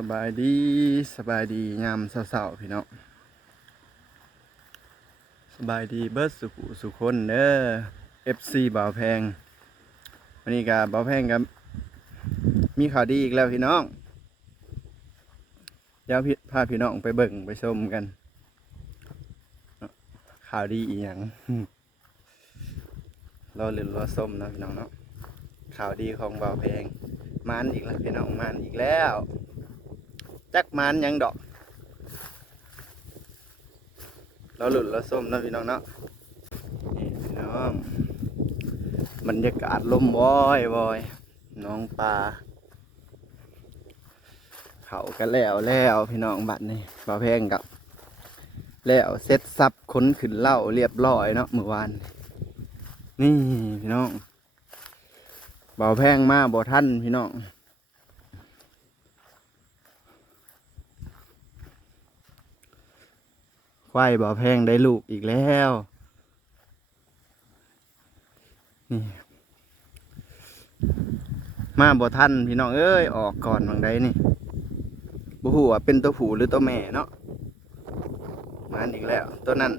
สบายดีสบายดียามเศร้าๆพี่น้องสบายดีเบิร์ดสุขสุคนเด้อ FC บ่าวแพงวันนี้กับบ่าวแพงกับมีข่าวดีอีกแล้วพี่น้องเดี๋ยวพี่พาพี่น้องไปเบิ่งไปชมกัน ข่าวดีอีหยังรอหรือรอส้มนะพี่น้องเนาะข่าวดีของบ่าวแพงมานอีกแล้วพี่น้องมานอีกแล้ว จักมันยังดอก เราหลุดเราส้มนะพี่น้องเนาะนี่พี่น้องบรรยากาศลมวอยวอยน้องปลาเขากันแล้วแล้วพี่น้องบัดนี่บ่าแพงกับ แล้วเซ็ตซับขนขึ้นเล่าเรียบร้อยเนาะเมื่อวานนี่พี่น้องบ่าแพงมากบ่ท่านพี่น้อง ควายบ่อแพงได้ลูกอีกแล้ว นี่ มาบ่ทันพี่น้องเอ้ย ออกก่อนบางใดนี่บ่ฮู้ว่าเป็นตัวผูหรือตัวแม่เนาะมาอีกแล้ว ตัวนั้น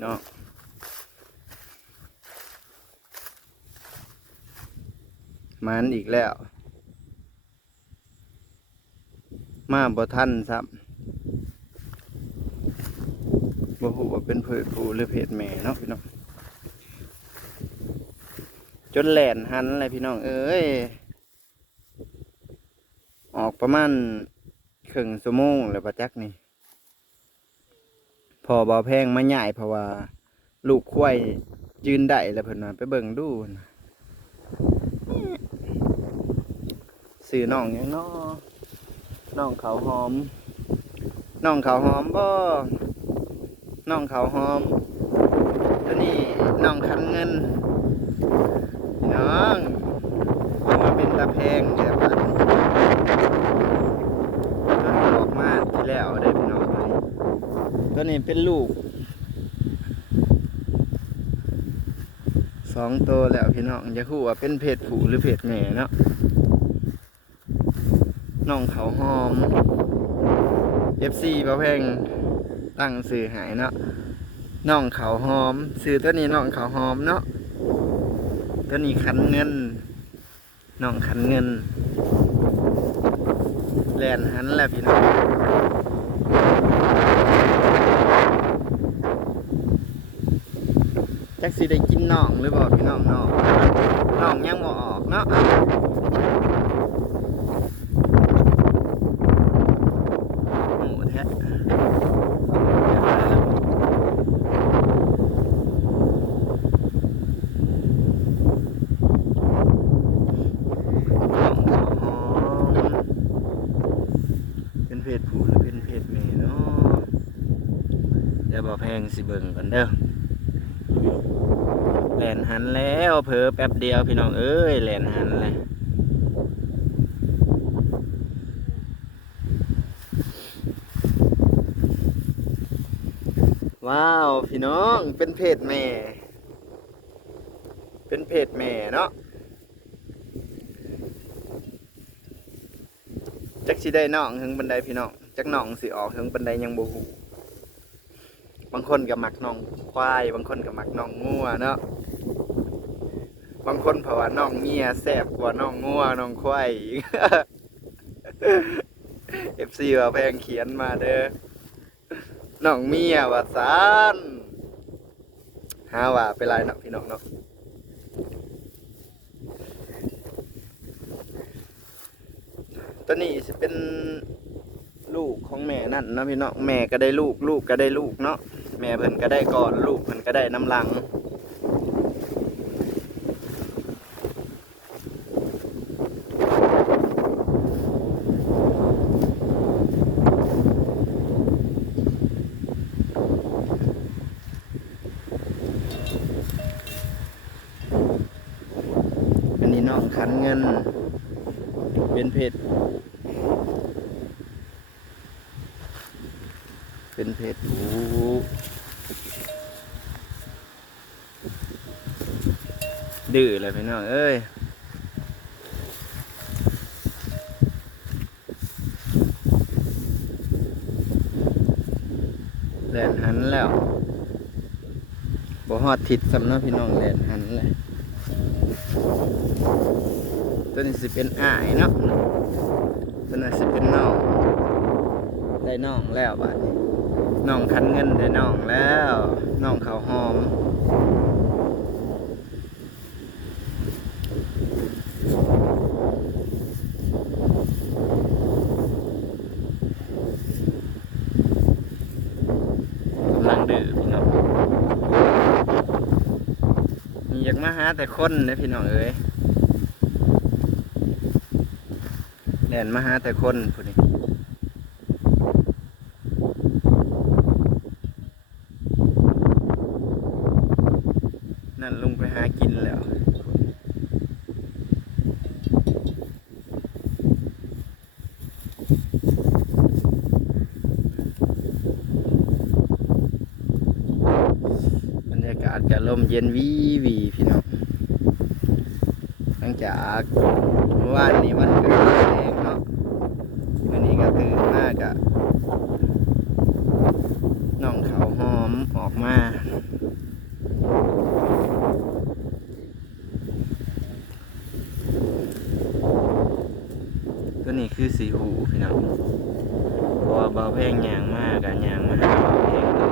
เนาะ มันอีกแล้ว มาบ่ทันซ้ำบ่ฮู้ว่าเป็นเพศผู้หรือเพศแม่เนาะพี่น้อง จนแหลนหันเลยพี่น้อง เอ้ย ออกประมาณครึ่งชั่วโมงแล้วประจักนี่ พอบ่แพงมาใหญ่เพราะว่า ลูกควายยืนได้แล้วเพิ่นว่าไปเบิ่งดูนะ สื่อน้องหยังน้อน้องเขาวหอม น้องเขาวหอมบ่น้องเขาวหอม ตัวนี้น้องคันเงินพี่น้องเอามาเป็นตะแพงเดี๋ยวบัดตัวนี้ออกมาที่แล้วได้อพี่น้องตัวนี้ตัวนี้เป็นลูกสองตัวแล้วพี่น้องจะคู่ว่าเป็นเพศผู้หรือเพศแม่เนาะ น้องเขาหอม FC ประเพงตั้งสื่อหายเนาะน้องเขาหอมสื่อตัวนี้น้องเขาหอมเนาะตัวนี้ขันเงินน้องขันเงินแลนหันแหละพี่น้องจักสิได้กินน้องหรือเปล่าพี่น้องน้องน้องยังบ่ออกเนาะ หมูแท้เป็นเพศผู้หรือเป็นเพศแม่เนาะเดี๋ยว บอแพงสิเบิ่งกันเด้อแหลนหันแล้วเผลอแป๊บเดียวพี่น้องเอ้ยแหลนหันเลยว้าว พี่น้องเป็นเพศแม่ เป็นเพศแม่เนาะจักสิได้น้องถึงบันไดพี่น้องจักน้องสิออกถึงบันไดยังบ่ฮู้ บางคนก็มักน้องควาย บางคนก็มักน้องงัวเนาะบางคนเพราะว่าน้องเมียแซ่บกว่าน้องงัวน้องควายอีก FC ว่าแพงเขียนมาเด้อน้องเมียว่าซานหาว่าเป็นไรเนะพี่น้องเนาะตัวนี้จะเป็นลูกของแม่นั่นนะพี่น้องแม่ก็ได้ลูกลูกก็ได้ลูกเนาะ แม่เพิ่นก็ได้ก่อนลูกเพิ่นก็ได้น้ำหลัง อันนี้น้องขันเงิน เป็นเพศ เป็นเพศผู้ดื้อเลยพี่น้องเอ้ยแลนหันแล้วบ่ฮอดทิศสำนักพี่น้องแลนหันเลยตัวนี้สิเป็นอ้ายเนาะตัวนั้นสิเป็นน้องได้น้องแล้วบัดนี้น้ องคันเงินได้น้องแล้วน้องเขาวหอมกำลังดื้อพี่น้องนี่อยากมาหาแต่คนนะพี่น้องเอ้ยแล่นมาหาแต่คนผู้นี้นลงไปหากินแล้ว บรรยากาศจะล มเย็นวีวีพี่น้องหลังจากเมื่อวานนี้วันเกิดแดงเนาะวันนี้ก็ตื่นมากอะน้องเขาหอมออกมาตัวนี้คือสีหูพี่น้องเพราะว่าเบาแพงยางมากอะยางมาหาเบาแพงเลย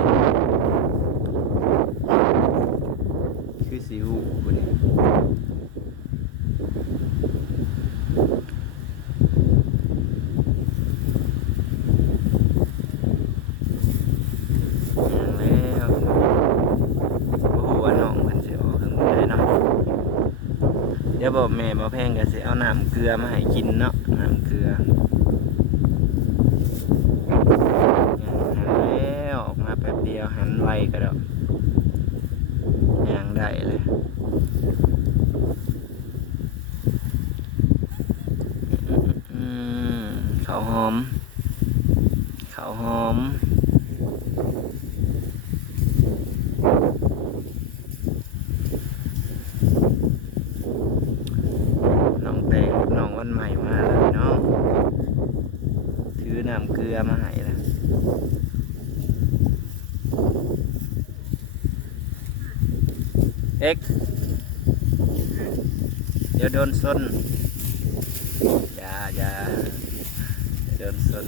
คือสิวคนนี้อย่างแล้วโอ้โหว่าน้องเพิ่นสิออกถึงมื้อใดเนาะเดี๋ยวบอ กแม่บ่แพงก็สิเอาน้ำเกลือมาให้กินเนาะน้ำเกลืออย่างหันแล้วออกมาแป๊บเดียวหันไวก็ดอกย่างได้เลยอืมข้าวหอมข้าวหอม น้องแตงน้องวันใหม่มาแล้วพี่น้องถือน้ำเกลือมาให้แล้ว เอ็กซ์เดี๋ยวโดนส้นอย่าอย่าเดี๋ยวโดนส้น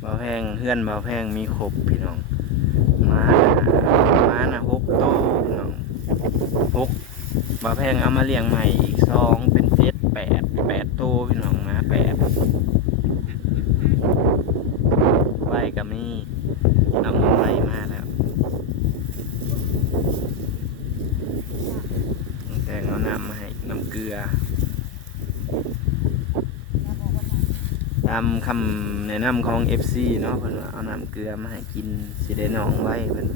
เบาแพงเพื่อนเบาแพงมีครบพี่น้องมามานะหกโตพี่น้องหกเบาแพงเอามาเลี้ยงใหม่อีกสองเป็นเจ็ดแปดแปดโตพี่น้องมาแปด ไว้ก็มีน้องใหม่มาแล้วน้องแตงเอาน้ำมาให้น้ำเกลือ ตาม คำแนะนำของ FC เนาะเพิ่นว่าเอาน้ำเกลือมาให้กินสิได้น้องไว้เพิ่น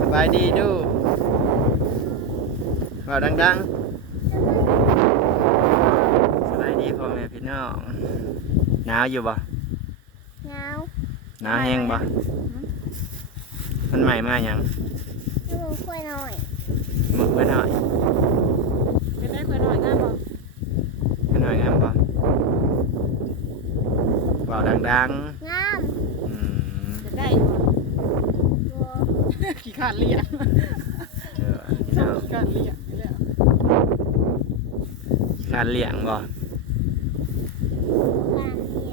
สบายดีดูว่าดังๆ สบายดี พ่อแม่พี่น้องหนาวอยู่บ่เงาหนาวแห้งบ่มันใหม่มาหยังดูคุยหน่อยมึกไว้หน่อยเป็นได้คุยหน่อยง่ายบ่ไว้หน่อยงามบ่เบาดังงามๆอืมจะได้บัวขี้ขาดเลียเออพี่น้องขี้ขาดเลียนี่แหละการเลี้ยงบ่ ข้านเดี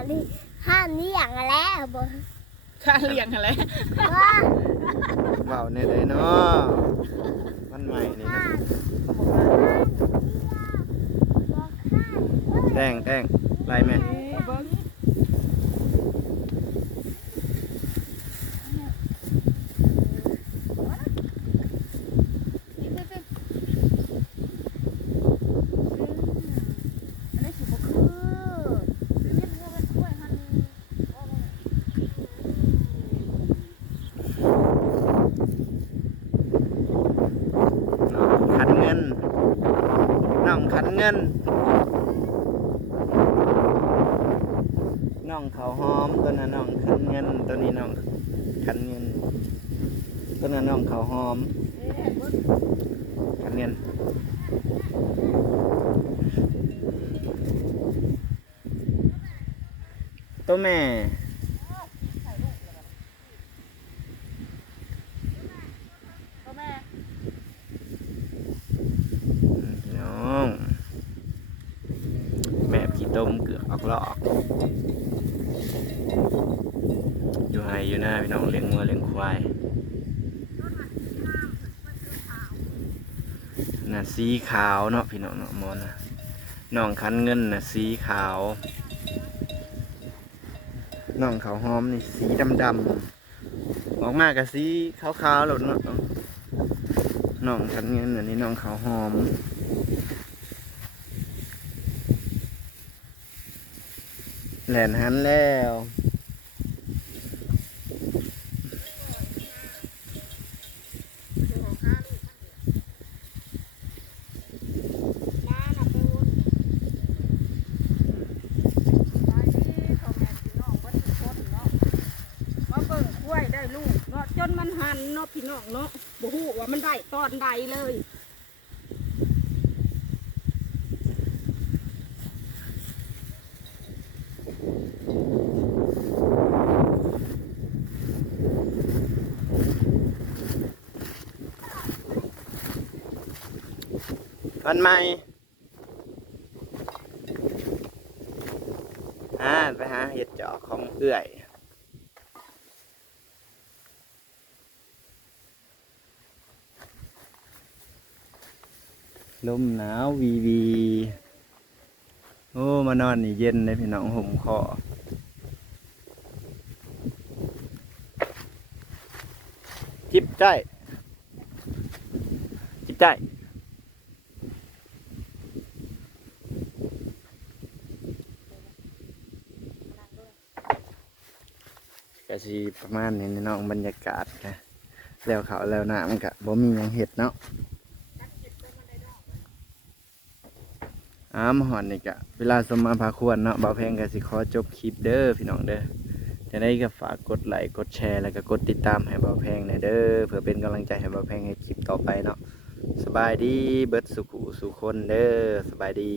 ยวบัวข้านนี่ข้านนี่อย่างแล้วบัวขาดเลียงอะไรว่าเบาในใดเนาะมันใหม่นี่ข้านะนบัวข้านแต่งแต่งไล่แม่อันนี้สิบ่คืันเงิน น้องเขาหอม ตัวนั้นน้องคันเงิน ตัวนี้น้องคันเงิน ตัวนั้นน้องเขาหอมคันเงินตัวแม่ พ่อแม่ อืมพี่น้อง แม่พี่ต้มเกื อออกลอกอยู่ไฮอยู่หน้าพี่น้องเลี้ยงงัวเลี้ยงควายน่ะสีขาวเนาะพี่น้องเนาะมอนนะน้องคันเงินน่ะสีขาวน้องเขาวหอมนี่สีดำดำออกมากับสีขาวๆหลดเนาะน้องคันเงินอันนี้น้องเขาวหอม แหลนหันแล้วมาน่ะไปวนไปที่พ่อแม่พี่น้องเบ่ทุกคนเนาะมาเบิกล้วยได้ลูกเนาะจนมันหันเนาะพี่น้องเนาะบ่ฮู้ว่ามันได้ตอนใดเลย วันใหม่อ่าไปหาเห็ดเจาะของเอื่อยลมหนาววีวี โอ้มานอนนี่เย็นเลยพี่น้องห่มคอจิบใจจิบใจ ก็สิประมาณนี้เนาะบรรยากาศนะแล้วเขาแล้วน้ำก็บ่มีหยังเห็ดเนาะอ้ามหอนนี่ก็เวลาสมมาพาควรเนาะบ่าวแพงก็สิขอจบคลิปเด้อพี่น้องเด้อจะได้ก็ฝากกดไลค์กดแชร์แล้วก็กดติดตามให้บ่าวแพงหน่อยเด้อเพื่อเป็นกำลังใจให้บ่าวแพงให้คลิปต่อไปเนาะสบายดีเบิดสุขุสุคนเด้อสบายดี